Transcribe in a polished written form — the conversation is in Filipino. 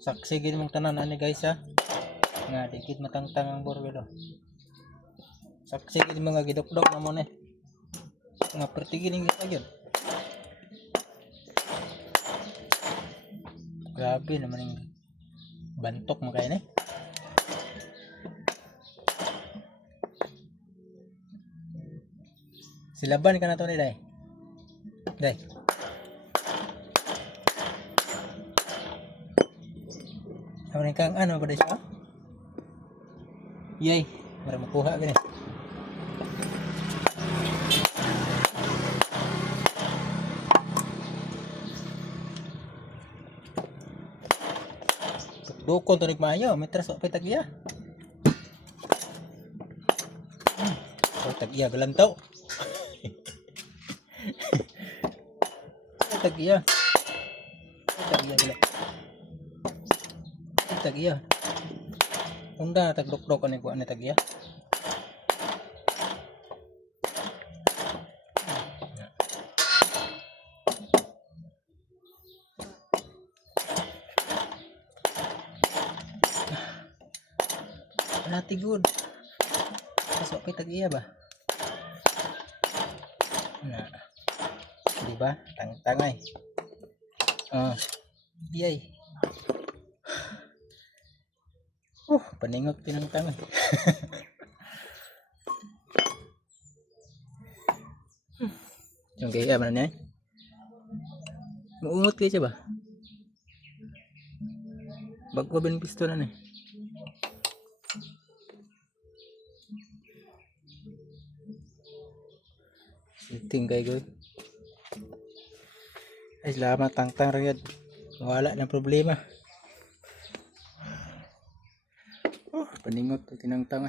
Saksi gid mong tanan ani guys ha. Nga dikit matangtang ang borwelo. Saksi gid mga gidok-dok na mo ni. Nga pertigin ning gyud. Grabe naman yung bantok mo kayo ni. Silaban ka na to ni Day. Day. Naman kang ano ba siya? Yay, para makuha gani. Dukon to nigmayo, metras wa tagya. Tagya galantaw. Tagya. Tagya gila. Tagya. Unda tagdok-dok ani ko ani tagya. Nati good. Pasok pa tag-iya ba? Na. Di ba? Tangtangay. Yay. Paningot tinangtangay. Yung kaya man niya. Muungot kayo siya ba? Bago ba yung pisto na niya? Siting kayo good. Ay salamat tangtang rin yun. Wala ng problema. Paningot tinangtangay.